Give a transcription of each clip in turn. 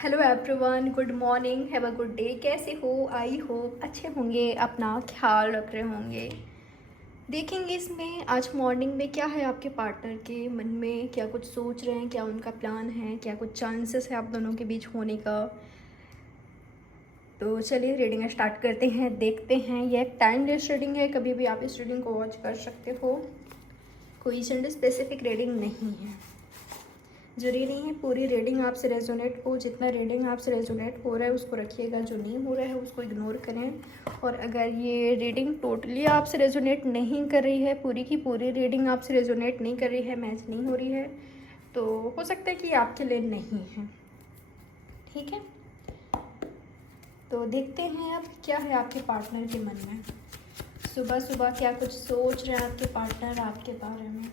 Hello everyone, good morning, have a good day. कैसे हो? I hope अच्छे होंगे, अपना ख्याल रख रहे होंगे। देखेंगे इसमें आज मॉर्निंग में क्या है आपके पार्टनर के मन में, क्या कुछ सोच रहे हैं, क्या उनका प्लान है, क्या कुछ चांसेस है आप दोनों के बीच होने का। तो चलिए रीडिंग स्टार्ट करते हैं, देखते हैं। यह एक टाइम लेस रीडिंग है, कभी भी आप इस रीडिंग को वॉच कर सकते हो। कोई जेंडर स्पेसिफिक रीडिंग नहीं है। जरूरी नहीं है पूरी रीडिंग आपसे रेजोनेट हो। जितना रीडिंग आपसे रेजोनेट हो रहा है उसको रखिएगा, जो नहीं हो रहा है उसको इग्नोर करें। और अगर ये रीडिंग टोटली आपसे रेजोनेट नहीं कर रही है, पूरी की पूरी रीडिंग आपसे रेजोनेट नहीं कर रही है, मैच नहीं हो रही है, तो हो सकता है कि आपके लिए नहीं है। ठीक है, तो देखते हैं अब क्या है आपके पार्टनर के मन में। सुबह सुबह क्या कुछ सोच रहे हैं आपके पार्टनर आपके बारे में।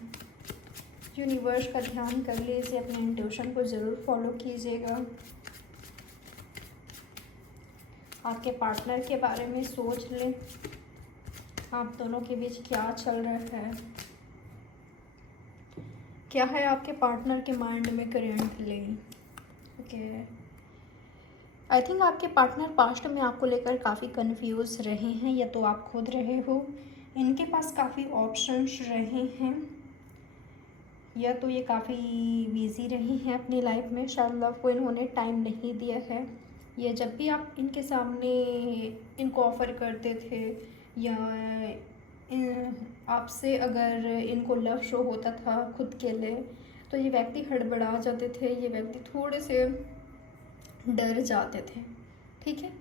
यूनिवर्स का ध्यान कर लीजिए, अपने इंट्यूशन को ज़रूर फॉलो कीजिएगा। आपके पार्टनर के बारे में सोच लें, आप दोनों के बीच क्या चल रहा है, क्या है आपके पार्टनर के माइंड में करेंटली। ओके, आई थिंक आपके पार्टनर पास्ट में आपको लेकर काफ़ी कंफ्यूज रहे हैं, या तो आप खुद रहे हो। इनके पास काफ़ी ऑप्शंस रहे हैं, या तो ये काफ़ी बिजी रही हैं अपनी लाइफ में, शायद लव को इन्होंने टाइम नहीं दिया है। ये जब भी आप इनके सामने इनको ऑफ़र करते थे, या आपसे अगर इनको लव शो होता था खुद के लिए, तो ये व्यक्ति हड़बड़ा जाते थे, ये व्यक्ति थोड़े से डर जाते थे। ठीक है,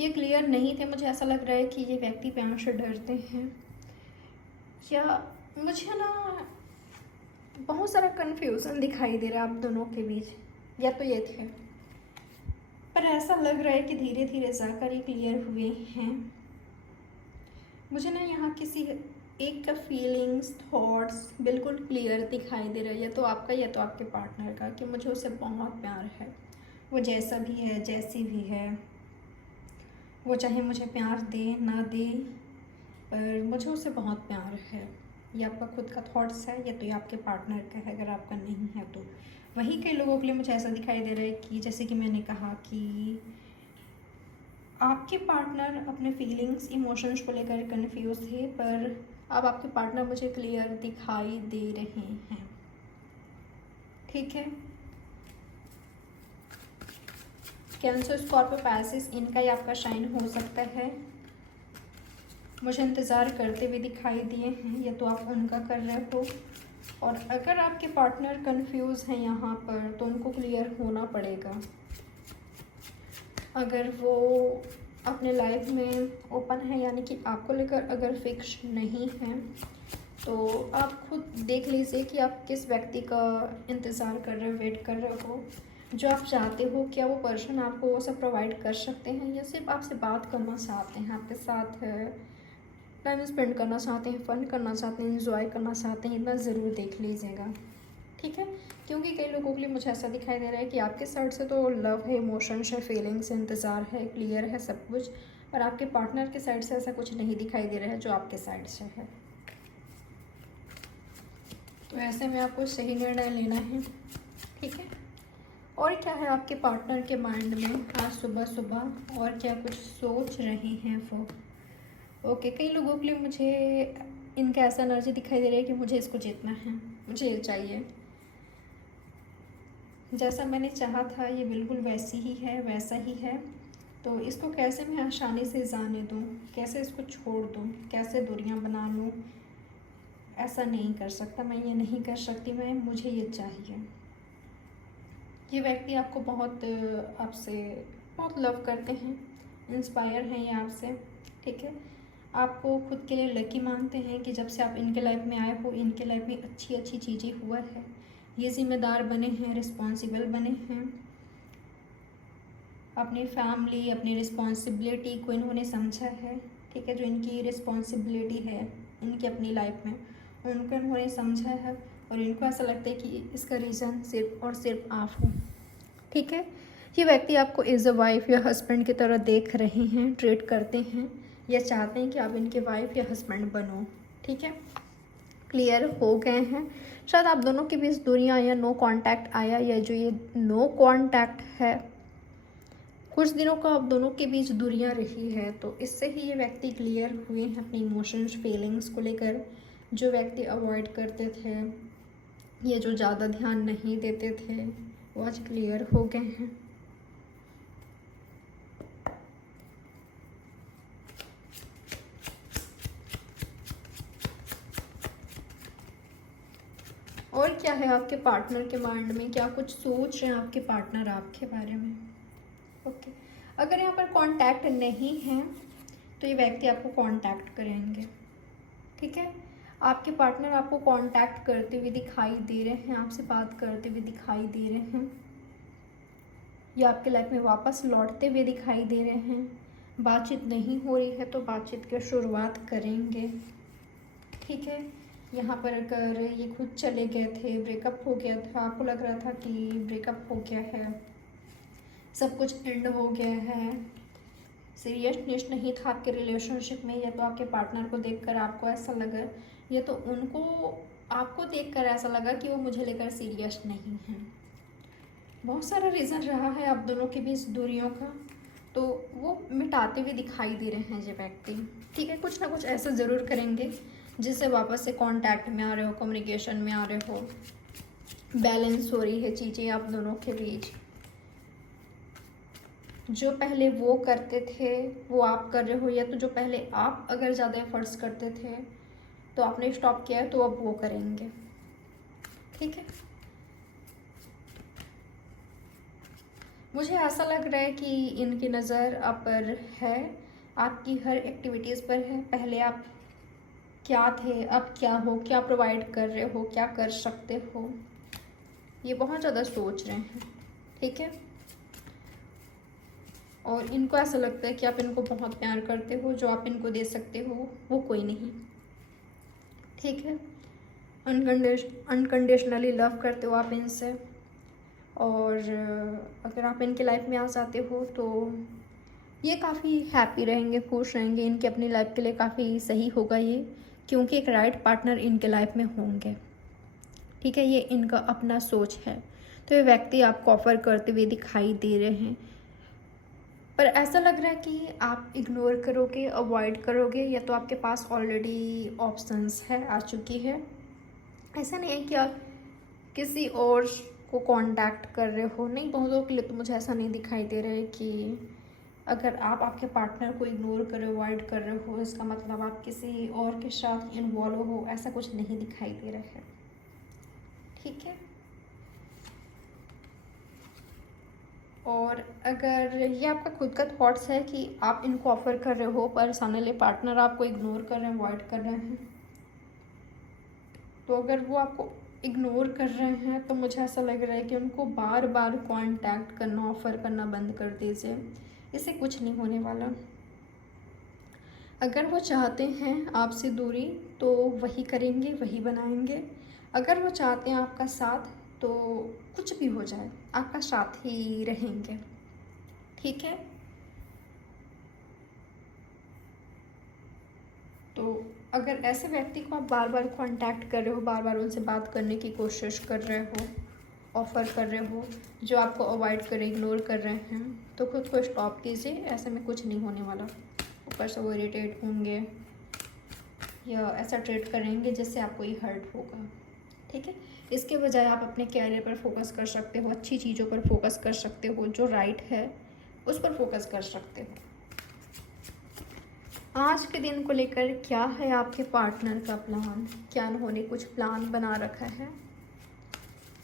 ये क्लियर नहीं थे। मुझे ऐसा लग रहा है कि ये व्यक्ति प्यार से डरते हैं, या मुझे ना बहुत सारा कन्फ्यूज़न दिखाई दे रहा है आप दोनों के बीच, या तो ये थे, पर ऐसा लग रहा है कि धीरे धीरे जाकर ये क्लियर हुए हैं। मुझे ना यहाँ किसी एक का फीलिंग्स थॉट्स बिल्कुल क्लियर दिखाई दे रहा है, या तो आपका या तो आपके पार्टनर का, कि मुझे उससे बहुत प्यार है। वो जैसा भी है, जैसी भी है, वो चाहे मुझे प्यार दे ना दे, पर मुझे उससे बहुत प्यार है। ये आपका खुद का थॉट्स है, या तो ये आपके पार्टनर का है। अगर आपका नहीं है तो वही कई लोगों के लिए मुझे ऐसा दिखाई दे रहा है कि जैसे कि मैंने कहा कि आपके पार्टनर अपने फीलिंग्स इमोशंस को लेकर कंफ्यूज थे, पर अब आपके पार्टनर मुझे क्लियर दिखाई दे रहे हैं। ठीक है, कैंसर, स्कॉर्पियो, पैसिस, इनका ही आपका शाइन हो सकता है। मुझे इंतज़ार करते हुए दिखाई दिए हैं, या तो आप उनका कर रहे हो। और अगर आपके पार्टनर कंफ्यूज हैं यहाँ पर, तो उनको क्लियर होना पड़ेगा। अगर वो अपने लाइफ में ओपन है, यानी कि आपको लेकर अगर फिक्स नहीं है, तो आप खुद देख लीजिए कि आप किस व्यक्ति का इंतज़ार कर रहे हो, वेट कर रहे हो। जो आप चाहते हो, क्या वो पर्सन आपको वो सब प्रोवाइड कर सकते हैं, या सिर्फ आपसे बात करना चाहते हैं, आपके साथ टाइम स्पेंड करना चाहते हैं, फ़न करना चाहते हैं, इंजॉय करना चाहते हैं। इतना ज़रूर देख लीजिएगा। ठीक है, क्योंकि कई लोगों के लिए मुझे ऐसा दिखाई दे रहा है कि आपके साइड से तो लव है, इमोशंस है, फीलिंग्स, इंतज़ार है, क्लियर है सब कुछ, और आपके पार्टनर के साइड से ऐसा कुछ नहीं दिखाई दे रहा है जो आपके साइड से है। तो ऐसे में आपको सही निर्णय लेना है। ठीक है, और क्या है आपके पार्टनर के माइंड में आज सुबह सुबह, और क्या कुछ सोच रहे हैं वो। ओके, कई लोगों के लिए मुझे इनका ऐसा एनर्जी दिखाई दे रहा है कि मुझे इसको जीतना है, मुझे ये चाहिए, जैसा मैंने चाहा था ये बिल्कुल वैसी ही है, वैसा ही है। तो इसको कैसे मैं आसानी से जाने दूँ, कैसे इसको छोड़ दूँ, कैसे दूरियां बना लूँ। ऐसा नहीं कर सकता मैं, ये नहीं कर सकती मैं, मुझे ये चाहिए। ये व्यक्ति आपको बहुत आपसे बहुत लव करते हैं, इंस्पायर हैं ये आपसे। ठीक है, आपको खुद के लिए लकी मानते हैं कि जब से आप इनके लाइफ में आए हो, इनके लाइफ में अच्छी अच्छी चीज़ें हुआ है। ये ज़िम्मेदार बने हैं, रिस्पॉन्सिबल बने हैं। अपनी फैमिली, अपनी रिस्पॉन्सिबिलिटी को इन्होंने समझा है। ठीक है, जो इनकी रिस्पॉन्सिबिलिटी है इनकी अपनी लाइफ में, उनको इन्होंने समझा है, और इनको ऐसा लगता है कि इसका रीज़न सिर्फ और सिर्फ आप हो। ठीक है, ये व्यक्ति आपको एज अ वाइफ या हस्बैंड की तरह देख रहे हैं, ट्रीट करते हैं, या चाहते हैं कि आप इनके वाइफ या हस्बैंड बनो। ठीक है, क्लियर हो गए हैं। शायद आप दोनों के बीच दूरियां या नो कांटेक्ट आया, या जो ये नो कांटेक्ट है कुछ दिनों का आप दोनों के बीच दूरियां रही है, तो इससे ही ये व्यक्ति क्लियर हुए हैं अपनी इमोशंस फीलिंग्स को लेकर। जो व्यक्ति अवॉइड करते थे, ये जो ज़्यादा ध्यान नहीं देते थे, वो आज क्लियर हो गए हैं। और क्या है आपके पार्टनर के माइंड में, क्या कुछ सोच रहे हैं आपके पार्टनर आपके बारे में? ओके, अगर यहाँ पर कांटेक्ट नहीं है तो ये व्यक्ति आपको कांटेक्ट करेंगे, ठीक है। आपके पार्टनर आपको कांटेक्ट करते हुए दिखाई दे रहे हैं, आपसे बात करते हुए दिखाई दे रहे हैं, या आपके लाइफ में वापस लौटते हुए दिखाई दे रहे हैं। बातचीत नहीं हो रही है तो बातचीत की शुरुआत करेंगे, ठीक है। यहाँ पर अगर ये खुद चले गए थे, ब्रेकअप हो गया था, आपको लग रहा था कि ब्रेकअप हो गया है, सब कुछ एंड हो गया है, सीरियसनेस नहीं था आपके रिलेशनशिप में, या तो आपके पार्टनर को देखकर आपको ऐसा लगा, या तो उनको आपको देखकर ऐसा लगा कि वो मुझे लेकर सीरियस नहीं है। बहुत सारा रीज़न रहा है आप दोनों के बीच दूरियों का, तो वो मिटाते हुए दिखाई दे रहे हैं ये व्यक्ति, ठीक है। कुछ ना कुछ ऐसा ज़रूर करेंगे जिससे वापस से कांटेक्ट में आ रहे हो, कम्युनिकेशन में आ रहे हो, बैलेंस हो रही है चीज़ें आप दोनों के बीच। जो पहले वो करते थे वो आप कर रहे हो, या तो जो पहले आप अगर ज़्यादा एफर्ट्स करते थे तो आपने स्टॉप किया है, तो अब वो करेंगे, ठीक है। मुझे ऐसा लग रहा है कि इनकी नज़र आप पर है, आपकी हर एक्टिविटीज़ पर है। पहले आप क्या थे, अब क्या हो, क्या प्रोवाइड कर रहे हो, क्या कर सकते हो, ये बहुत ज़्यादा सोच रहे हैं, ठीक है। और इनको ऐसा लगता है कि आप इनको बहुत प्यार करते हो, जो आप इनको दे सकते हो वो कोई नहीं, ठीक है। अनकंडीशनली लव करते हो आप इनसे, और अगर आप इनके लाइफ में आ जाते हो तो ये काफ़ी हैप्पी रहेंगे, खुश रहेंगे, इनकी अपनी लाइफ के लिए काफ़ी सही होगा ये, क्योंकि एक राइट पार्टनर इनके लाइफ में होंगे, ठीक है। ये इनका अपना सोच है, तो ये व्यक्ति आपको ऑफर करते हुए दिखाई दे रहे हैं, पर ऐसा लग रहा है कि आप इग्नोर करोगे, अवॉइड करोगे, या तो आपके पास ऑलरेडी ऑप्शंस है, आ चुकी है। ऐसा नहीं है कि आप किसी और को कांटेक्ट कर रहे हो, नहीं, बहुतों के लिए तो मुझे ऐसा नहीं दिखाई दे रहा है कि अगर आप आपके पार्टनर को इग्नोर कर रहे हो, अवॉइड कर रहे हो, इसका मतलब आप किसी और के साथ इन्वॉल्व हो, ऐसा कुछ नहीं दिखाई दे रहा है, ठीक है। और अगर ये आपका खुद का थॉट्स है कि आप इनको ऑफर कर रहे हो पर सामने वाले पार्टनर आपको इग्नोर कर रहे हैं, अवॉइड कर रहे हैं, तो अगर वो आपको इग्नोर कर रहे हैं तो मुझे ऐसा लग रहा है कि उनको बार बार कांटेक्ट करना, ऑफ़र करना बंद कर दीजिए, इससे कुछ नहीं होने वाला। अगर वो चाहते हैं आपसे दूरी तो वही करेंगे, वही बनाएंगे। अगर वो चाहते हैं आपका साथ तो कुछ भी हो जाए आपका साथ ही रहेंगे, ठीक है। तो अगर ऐसे व्यक्ति को आप बार बार कांटेक्ट कर रहे हो, बार बार उनसे बात करने की कोशिश कर रहे हो, ऑफ़र कर रहे हो, जो आपको अवॉइड कर, इग्नोर कर रहे हैं, तो खुद को स्टॉप कीजिए, ऐसे में कुछ नहीं होने वाला। ऊपर से वो इरिटेट होंगे या ऐसा ट्रीट करेंगे जिससे आपको ये हर्ट होगा, ठीक है। इसके बजाय आप अपने कैरियर पर फोकस कर सकते हो, अच्छी चीज़ों पर फोकस कर सकते हो, जो राइट है उस पर फोकस कर सकते हो। आज के दिन को लेकर क्या है आपके पार्टनर का प्लान? क्या उन्होंने कुछ प्लान बना रखा है?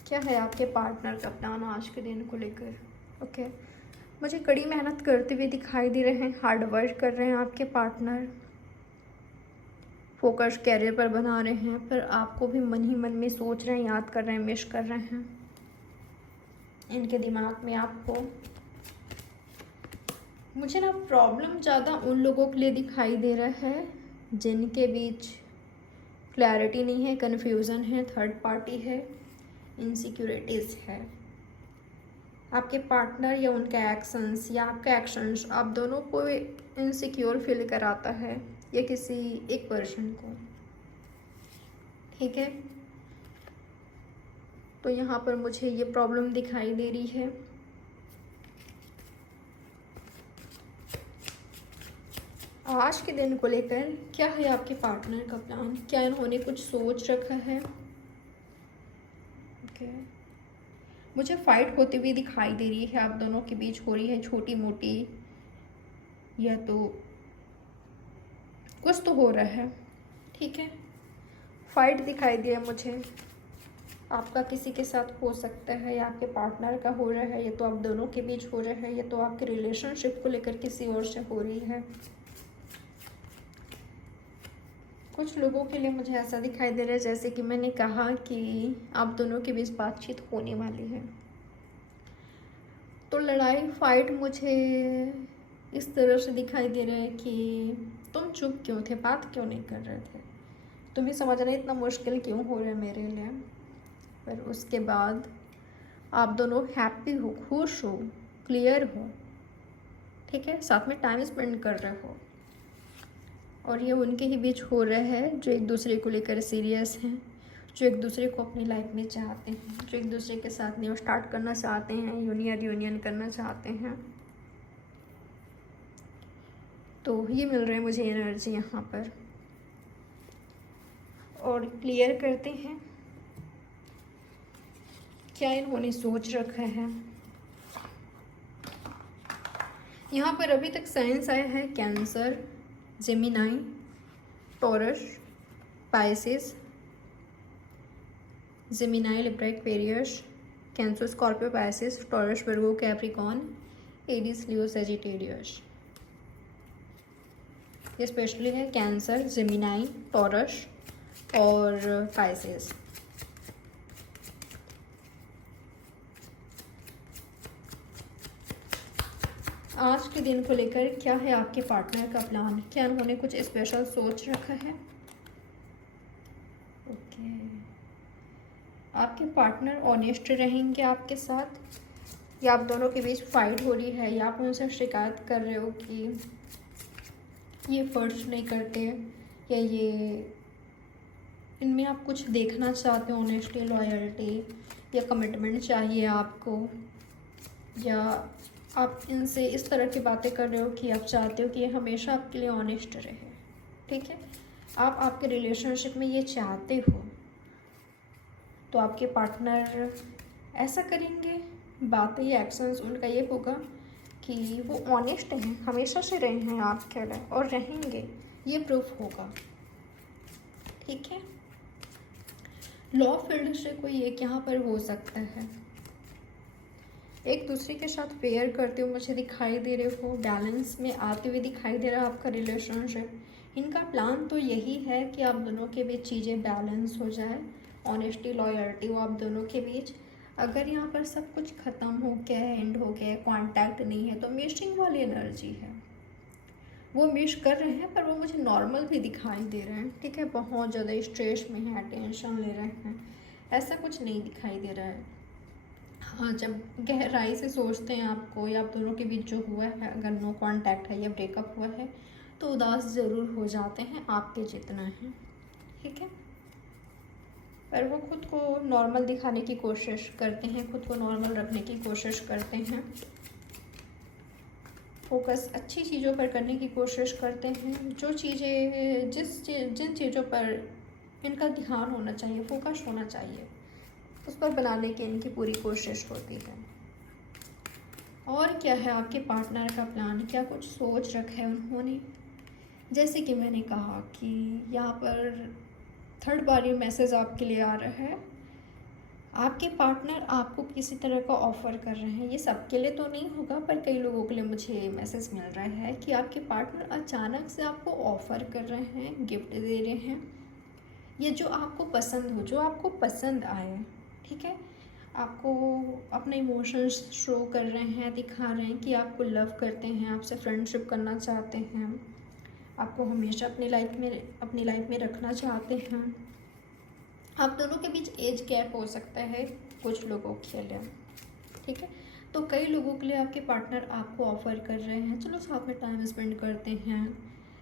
क्या है आपके पार्टनर का प्लान आज के दिन को लेकर? ओके, मुझे कड़ी मेहनत करते हुए दिखाई दे रहे हैं, हार्ड वर्क कर रहे हैं आपके पार्टनर, फोकस कैरियर पर बना रहे हैं, पर आपको भी मन ही मन में सोच रहे हैं, याद कर रहे हैं, मिस कर रहे हैं। इनके दिमाग में आपको, मुझे ना प्रॉब्लम ज़्यादा उन लोगों के लिए दिखाई दे रहा है जिनके बीच क्लैरिटी नहीं है, कन्फ्यूज़न है, थर्ड पार्टी है, इनसिक्योरिटीज़ है। आपके पार्टनर या उनके एक्शंस या आपके एक्शंस आप दोनों को इनसिक्योर फील कराता है, या किसी एक पर्सन को, ठीक है। तो यहाँ पर मुझे ये प्रॉब्लम दिखाई दे रही है। आज के दिन को लेकर क्या है आपके पार्टनर का प्लान? क्या इन्होंने कुछ सोच रखा है? ओके, मुझे फाइट होती हुई दिखाई दे रही है, आप दोनों के बीच हो रही है छोटी मोटी, या तो कुछ तो हो रहा है। ठीक है, फाइट दिखाई दिया मुझे, आपका किसी के साथ हो सकता है या आपके पार्टनर का हो रहा है, ये तो आप दोनों के बीच हो रहा है, ये तो आपके रिलेशनशिप को लेकर किसी और से हो रही है। कुछ लोगों के लिए मुझे ऐसा दिखाई दे रहा है जैसे कि मैंने कहा कि आप दोनों के बीच बातचीत होने वाली है। तो लड़ाई फाइट मुझे इस तरह से दिखाई दे रहा है कि तुम चुप क्यों थे, बात क्यों नहीं कर रहे थे, तुम्हें समझना इतना मुश्किल क्यों हो रहा है मेरे लिए। पर उसके बाद आप दोनों हैप्पी हो, खुश हो, क्लियर हो, ठीक है, साथ में टाइम स्पेंड कर रहे हो। और ये उनके ही बीच हो रहा है जो एक दूसरे को लेकर सीरियस हैं, जो एक दूसरे को अपनी लाइफ में चाहते हैं, जो एक दूसरे के साथ न्यू स्टार्ट करना चाहते हैं, यूनियन करना चाहते हैं। तो ये मिल रहा है मुझे एनर्जी यहाँ पर। और क्लियर करते हैं क्या इन्होंने सोच रखा है। यहाँ पर अभी तक साइंस आया है Cancer, Gemini, Taurus, Pisces, Gemini, Libra, Aquarius, Cancer, Scorpio, Pisces, Taurus, Virgo, Capricorn, Aries, Leo, Sagittarius. ये स्पेशली है कैंसर, जेमिनाई, टॉरस और पाइसेस। आज के दिन को लेकर क्या है आपके पार्टनर का प्लान? क्या उन्होंने कुछ स्पेशल सोच रखा है? ओके, आपके पार्टनर ऑनेस्ट रहेंगे आपके साथ, या आप दोनों के बीच फाइट हो रही है, या आप उनसे शिकायत कर रहे हो कि ये फर्स्ट नहीं करते, या ये इनमें आप कुछ देखना चाहते हो, ऑनेस्टी, लॉयल्टी या कमिटमेंट चाहिए आपको, या आप इनसे इस तरह की बातें कर रहे हो कि आप चाहते हो कि ये हमेशा आपके लिए ऑनेस्ट रहे। ठीक है, आप आपके रिलेशनशिप में ये चाहते हो, तो आपके पार्टनर ऐसा करेंगे, बातें या एक्शंस उनका ये होगा कि वो ऑनेस्ट हैं, हमेशा से रहे हैं आपके लिए और रहेंगे, ये प्रूफ होगा। ठीक है, लॉ फील्ड से कोई एक यहाँ पर हो सकता है, एक दूसरे के साथ फेयर करते हुए मुझे दिखाई दे रहे हो, बैलेंस में आते हुए दिखाई दे रहा है आपका रिलेशनशिप। इनका प्लान तो यही है कि आप दोनों के बीच चीज़ें बैलेंस हो जाए, ऑनेस्टी, लॉयल्टी हो आप दोनों के बीच। अगर यहाँ पर सब कुछ ख़त्म हो गया है, एंड हो गया है, कॉन्टैक्ट नहीं है, तो मिसिंग वाली एनर्जी है। वो मिस कर रहे हैं, पर वो मुझे नॉर्मल भी दिखाई दे रहे हैं। ठीक है, बहुत ज़्यादा स्ट्रेस में है, टेंशन ले रहे हैं, ऐसा कुछ नहीं दिखाई दे रहा है। हाँ, जब गहराई से सोचते हैं आपको या आप दोनों के बीच जो हुआ है, अगर नो कांटेक्ट है या ब्रेकअप हुआ है, तो उदास ज़रूर हो जाते हैं आपके जितना है। ठीक है, पर वो खुद को नॉर्मल दिखाने की कोशिश करते हैं, खुद को नॉर्मल रखने की कोशिश करते हैं, फोकस अच्छी चीज़ों पर करने की कोशिश करते हैं। जो चीज़ें जिन चीज़ों पर इनका ध्यान होना चाहिए, फोकस होना चाहिए, उस पर बनाने की इनकी पूरी कोशिश होती है। और क्या है आपके पार्टनर का प्लान? क्या कुछ सोच रखा है उन्होंने? जैसे कि मैंने कहा कि यहाँ पर थर्ड पार्टी मैसेज आपके लिए आ रहा है, आपके पार्टनर आपको किसी तरह का ऑफ़र कर रहे हैं। ये सबके लिए तो नहीं होगा, पर कई लोगों के लिए मुझे मैसेज मिल रहा है कि आपके पार्टनर अचानक से आपको ऑफ़र कर रहे हैं, गिफ्ट दे रहे हैं, ये जो आपको पसंद हो, जो आपको पसंद आए। ठीक है, आपको अपने इमोशंस शो कर रहे हैं, दिखा रहे हैं कि आपको लव करते हैं, आपसे फ्रेंडशिप करना चाहते हैं, आपको हमेशा अपनी लाइफ में रखना चाहते हैं। आप दोनों के बीच एज गैप हो सकता है कुछ लोगों के लिए। ठीक है, तो कई लोगों के लिए आपके पार्टनर आपको ऑफ़र कर रहे हैं, चलो साथ में टाइम स्पेंड करते हैं,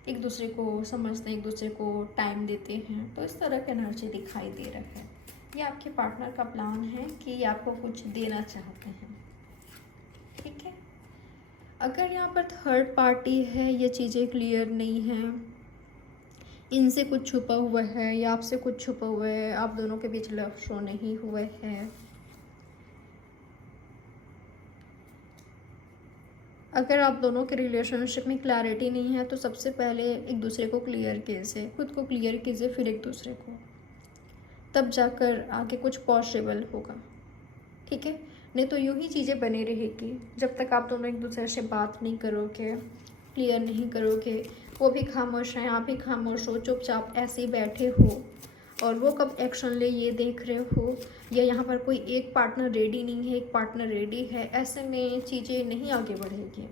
एक दूसरे को समझते हैं, एक दूसरे को टाइम देते हैं। तो इस तरह की एनर्जी दिखाई दे रहा है। ये आपके पार्टनर का प्लान है कि आपको कुछ देना चाहते हैं। ठीक है, अगर यहाँ पर थर्ड पार्टी है, ये चीज़ें क्लियर नहीं हैं, इनसे कुछ छुपा हुआ है या आपसे कुछ छुपा हुआ है, आप दोनों के बीच लव शो नहीं हुए हैं। अगर आप दोनों के रिलेशनशिप में क्लैरिटी नहीं है तो सबसे पहले एक दूसरे को क्लियर कीजिए, खुद को क्लियर कीजिए, फिर एक दूसरे को, तब जाकर आगे कुछ पॉसिबल होगा। ठीक है, नहीं तो यूं ही चीज़ें बनी रहेगी जब तक आप दोनों एक दूसरे से बात नहीं करोगे, क्लियर नहीं करोगे। वो भी खामोश हैं, आप भी खामोश हो, चुपचाप ऐसे ही बैठे हो और वो कब एक्शन ले ये देख रहे हो, या यहाँ पर कोई एक पार्टनर रेडी नहीं है, एक पार्टनर रेडी है, ऐसे में चीज़ें नहीं आगे बढ़ेगी।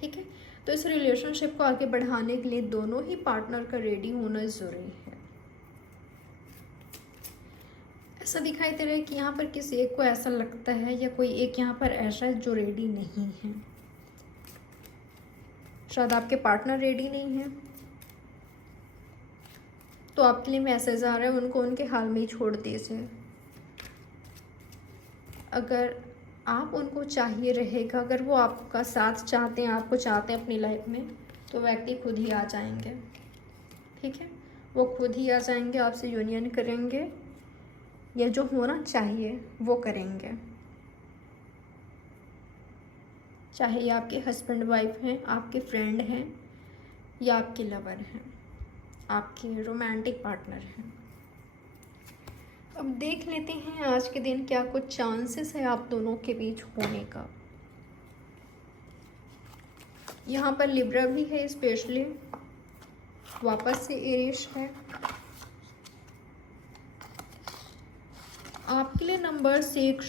ठीक है, तो इस रिलेशनशिप को आगे बढ़ाने के लिए दोनों ही पार्टनर का रेडी होना ज़रूरी है। ऐसा दिखाई दे रहा है कि यहाँ पर किसी एक को ऐसा लगता है या कोई एक यहाँ पर ऐसा है जो रेडी नहीं है। शायद आपके पार्टनर रेडी नहीं है, तो आपके लिए मैसेज आ रहा है उनको उनके हाल में ही छोड़ दीजिए। अगर आप उनको चाहिए रहेगा, अगर वो आपका साथ चाहते हैं, आपको चाहते हैं अपनी लाइफ में, तो व्यक्ति खुद ही आ जाएंगे। ठीक है, वो खुद ही आ जाएंगे, आपसे यूनियन करेंगे या जो होना चाहिए वो करेंगे। चाहे ये आपके हस्बैंड वाइफ हैं, आपके फ्रेंड हैं या आपके लवर हैं, आपके रोमांटिक पार्टनर हैं। अब देख लेते हैं आज के दिन क्या कुछ चांसेस है आप दोनों के बीच होने का। यहाँ पर लिब्रा भी है, स्पेशली वापस से एरिस है। आपके लिए नंबर 6,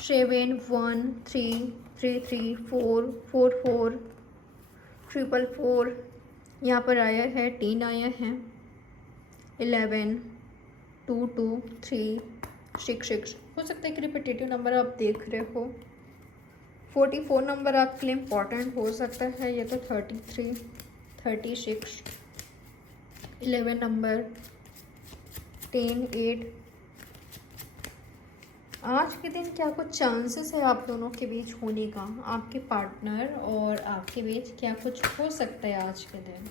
7, 1, 3, 3, 3, 4, 4, 4, 4, 4 यहाँ पर आया है, 10 आया है, 11, 2, 2, 3, 6, 6। हो सकता है कि रिपीटेटिव नंबर आप देख रहे हो। 44 नंबर आपके लिए इम्पॉर्टेंट हो सकता है, ये तो 33, 36, 11 नंबर, 10, 8। आज के दिन क्या कुछ चांसेस है आप दोनों के बीच होने का, आपके पार्टनर और आपके बीच क्या कुछ हो सकता है आज के दिन,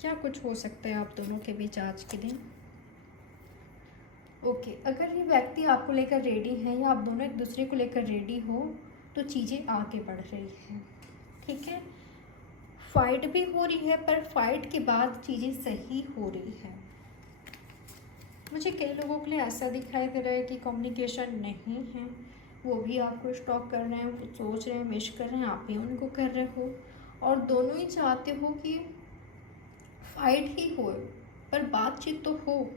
क्या कुछ हो सकता है आप दोनों के बीच आज के दिन। ओके, अगर ये व्यक्ति आपको लेकर रेडी है या आप दोनों एक दूसरे को लेकर रेडी हो तो चीज़ें आगे बढ़ रही हैं। ठीक है, फाइट भी हो रही है पर फाइट के बाद चीज़ें सही हो रही है। मुझे कई लोगों के लिए ऐसा दिखाई दे रहा है कि कम्युनिकेशन नहीं है, वो भी आपको स्टॉक कर रहे हैं, कुछ सोच रहे हैं, विश कर रहे हैं, आप भी उनको कर रहे हो और दोनों ही चाहते हो कि फाइट ही हो पर बातचीत तो हो।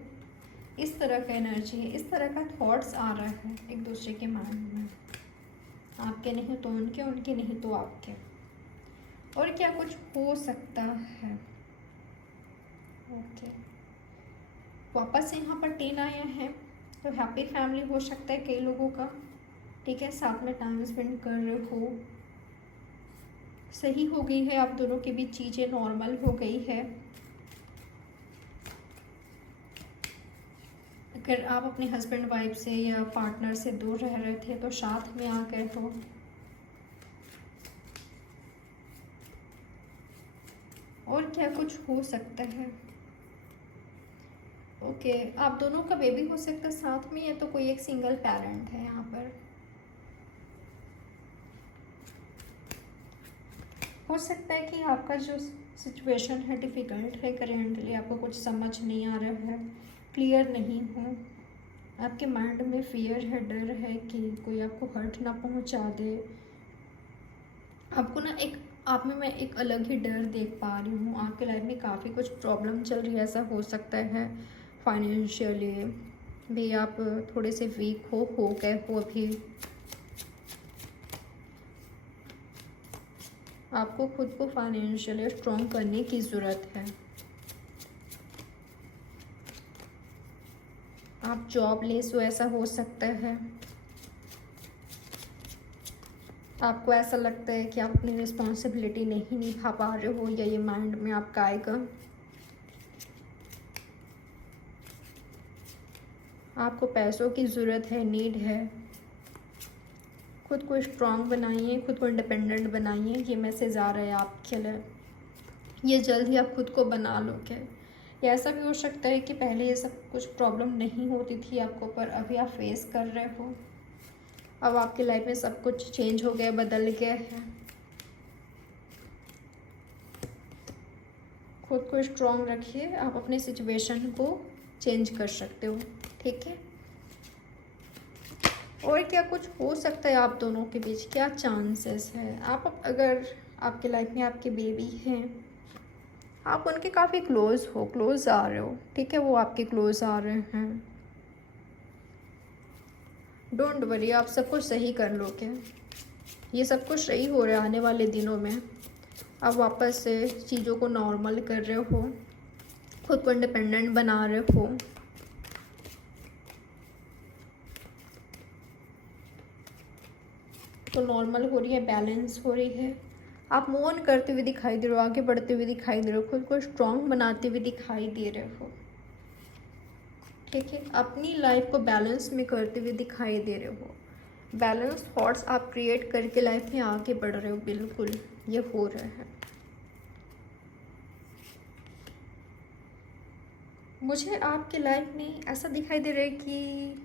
इस तरह का एनर्जी है, इस तरह का थॉट्स आ रहा है एक दूसरे के माइंड में, आपके नहीं तो उनके, उनके नहीं तो आपके। और क्या कुछ हो सकता है। ओके, वापस से यहाँ पर 10 आया है, तो हैप्पी फैमिली हो सकता है कई लोगों का। ठीक है, साथ में टाइम स्पेंड कर रहे हो, सही हो गई है आप दोनों के बीच, चीज़ें नॉर्मल हो गई है। अगर आप अपने हस्बैंड वाइफ से या पार्टनर से दूर रह रहे थे तो साथ में आ गए हो। और क्या कुछ हो सकता है। ओके, आप दोनों का बेबी हो सकता है साथ में, या तो कोई एक सिंगल पेरेंट है यहाँ पर। हो सकता है कि आपका जो सिचुएशन है डिफ़िकल्ट है करेंटली, आपको कुछ समझ नहीं आ रहा है, क्लियर नहीं हो, आपके माइंड में फियर है, डर है कि कोई आपको हर्ट ना पहुंचा दे। आपको ना एक आप में मैं एक अलग ही डर देख पा रही हूँ। आपके लाइफ में काफ़ी कुछ प्रॉब्लम चल रही है, ऐसा हो सकता है फाइनेंशियली भी आप थोड़े से वीक हो गए हो अभी। आपको खुद को फाइनेंशियली स्ट्रॉन्ग करने की ज़रूरत है। आप जॉबलेस हो, ऐसा हो सकता है। आपको ऐसा लगता है कि आप अपनी रिस्पॉन्सिबिलिटी नहीं निभा पा रहे हो, या ये माइंड में आपका आएगा। आपको पैसों की ज़रूरत है, नीड है, खुद को स्ट्रॉन्ग बनाइए, खुद को इंडिपेंडेंट बनाइए, ये मैसेज आ रहा है आपके लिए। ये जल्द ही आप खुद को बना लोगे। या ऐसा भी हो सकता है कि पहले ये सब कुछ प्रॉब्लम नहीं होती थी आपको, पर अभी आप फेस कर रहे हो। अब आपकी लाइफ में सब कुछ चेंज हो गया, बदल गया है। खुद को स्ट्रॉन्ग रखिए, आप अपने सिचुएशन को चेंज कर सकते हो, ठीक है। और क्या कुछ हो सकता है आप दोनों के बीच, क्या चांसेस है? आप अगर आपके लाइफ में आपके बेबी हैं, आप उनके काफ़ी क्लोज आ रहे हो, ठीक है, वो आपके क्लोज आ रहे हैं। डोंट वरी, आप सब कुछ सही कर लोगे। ये सब कुछ सही हो रहा है आने वाले दिनों में। आप वापस से चीज़ों को नॉर्मल कर रहे हो, खुद को इंडिपेंडेंट बना रहे हो। तो नॉर्मल हो रही है, बैलेंस हो रही है। आप मूव ऑन करते हुए दिखाई दे रहे हो, आगे बढ़ते हुए दिखाई दे रहे हो, खुद को स्ट्रॉन्ग बनाते हुए दिखाई दे रहे हो, ठीक है। अपनी लाइफ को बैलेंस में करते हुए दिखाई दे रहे हो। बैलेंस थॉट्स आप क्रिएट करके लाइफ में आगे बढ़ रहे हो, बिल्कुल ये हो रहा है। मुझे आपके लाइफ में ऐसा दिखाई दे रहा है कि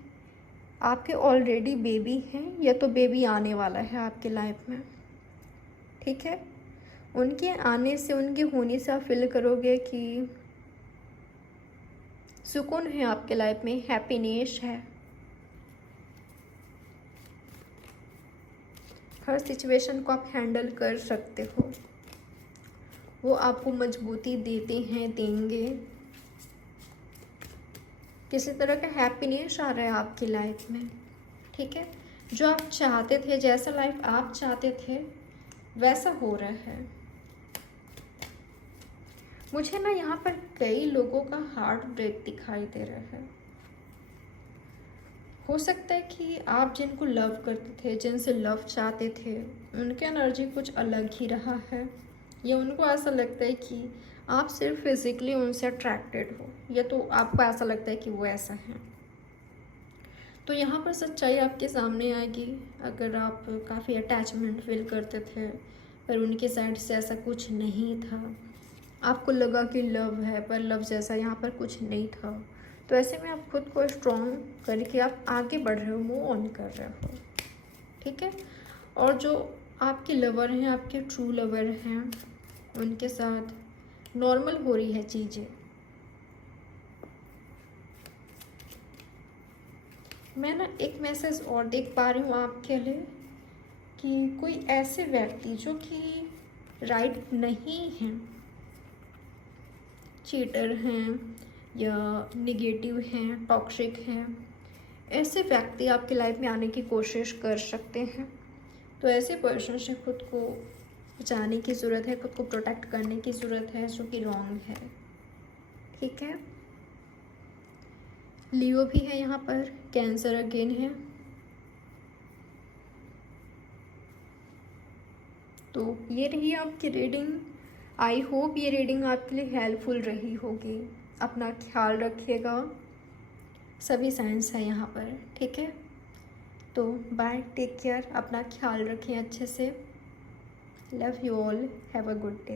आपके ऑलरेडी बेबी हैं, या तो बेबी आने वाला है आपके लाइफ में, ठीक है। उनके आने से, उनके होने से आप फील करोगे कि सुकून है आपके लाइफ में, हैप्पीनेस है। हर सिचुएशन को आप हैंडल कर सकते हो। वो आपको मजबूती देते हैं, देंगे। किसी तरह का हैप्पीनेस आ रहा है आपकी लाइफ में, ठीक है। जो आप चाहते थे, जैसा लाइफ आप चाहते थे, वैसा हो रहा है। मुझे ना यहाँ पर कई लोगों का हार्ट ब्रेक दिखाई दे रहा है। हो सकता है कि आप जिनको लव करते थे, जिनसे लव चाहते थे, उनकी एनर्जी कुछ अलग ही रहा है, या उनको ऐसा लगता है कि आप सिर्फ फिजिकली उनसे अट्रैक्टेड हो, या तो आपको ऐसा लगता है कि वो ऐसा है। तो यहाँ पर सच्चाई आपके सामने आएगी। अगर आप काफ़ी अटैचमेंट फील करते थे, पर उनके साइड से ऐसा कुछ नहीं था, आपको लगा कि लव है, पर लव जैसा यहाँ पर कुछ नहीं था, तो ऐसे में आप खुद को स्ट्रॉन्ग करके आप आगे बढ़ रहे हो, मूव ऑन कर रहे हो, ठीक है। और जो आपके लवर हैं, आपके ट्रू लवर हैं, उनके साथ नॉर्मल हो रही है चीज़ें। मैं ना एक मैसेज और देख पा रही हूँ आपके लिए कि कोई ऐसे व्यक्ति जो कि राइट नहीं हैं, चीटर हैं या निगेटिव हैं, टॉक्सिक हैं, ऐसे व्यक्ति आपकी लाइफ में आने की कोशिश कर सकते हैं। तो ऐसे पर्सन से खुद को बचाने की ज़रूरत है, खुद को प्रोटेक्ट करने की ज़रूरत है, जो कि रॉन्ग है, ठीक है। लियो भी है यहाँ पर, कैंसर अगेन है। तो ये रही आपकी रीडिंग। आई होप ये रीडिंग आपके लिए हेल्पफुल रही होगी। अपना ख्याल रखिएगा। सभी साइंस है यहाँ पर, ठीक है। तो बाय, टेक केयर, अपना ख्याल रखें अच्छे से। Love you all, have a good day.